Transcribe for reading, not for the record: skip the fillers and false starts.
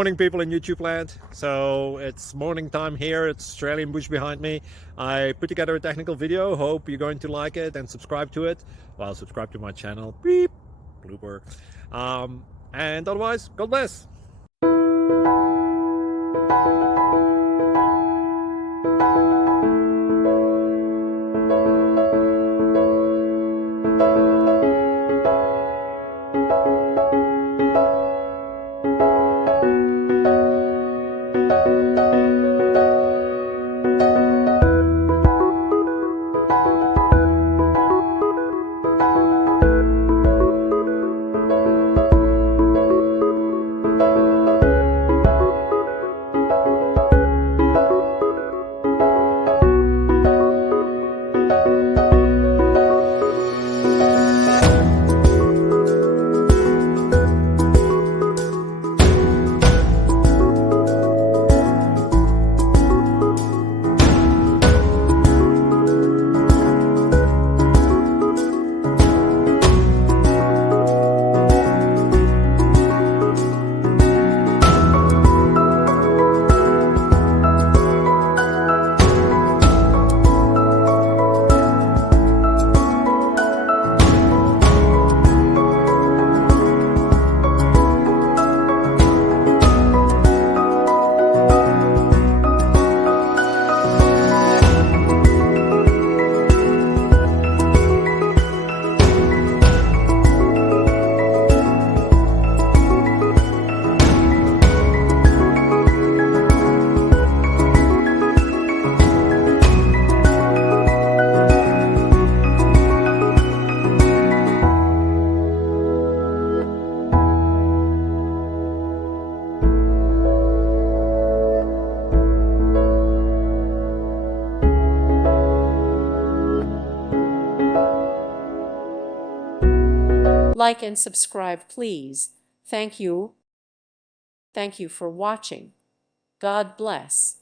Morning, people in YouTube land. So it's morning time here. It's Australian bush behind me. I put together a technical video. Hope you're going to like it and subscribe to it. Well, subscribe to my channel. Beep, blooper. And otherwise, God bless. Like and subscribe, please. Thank you. Thank you for watching. God bless.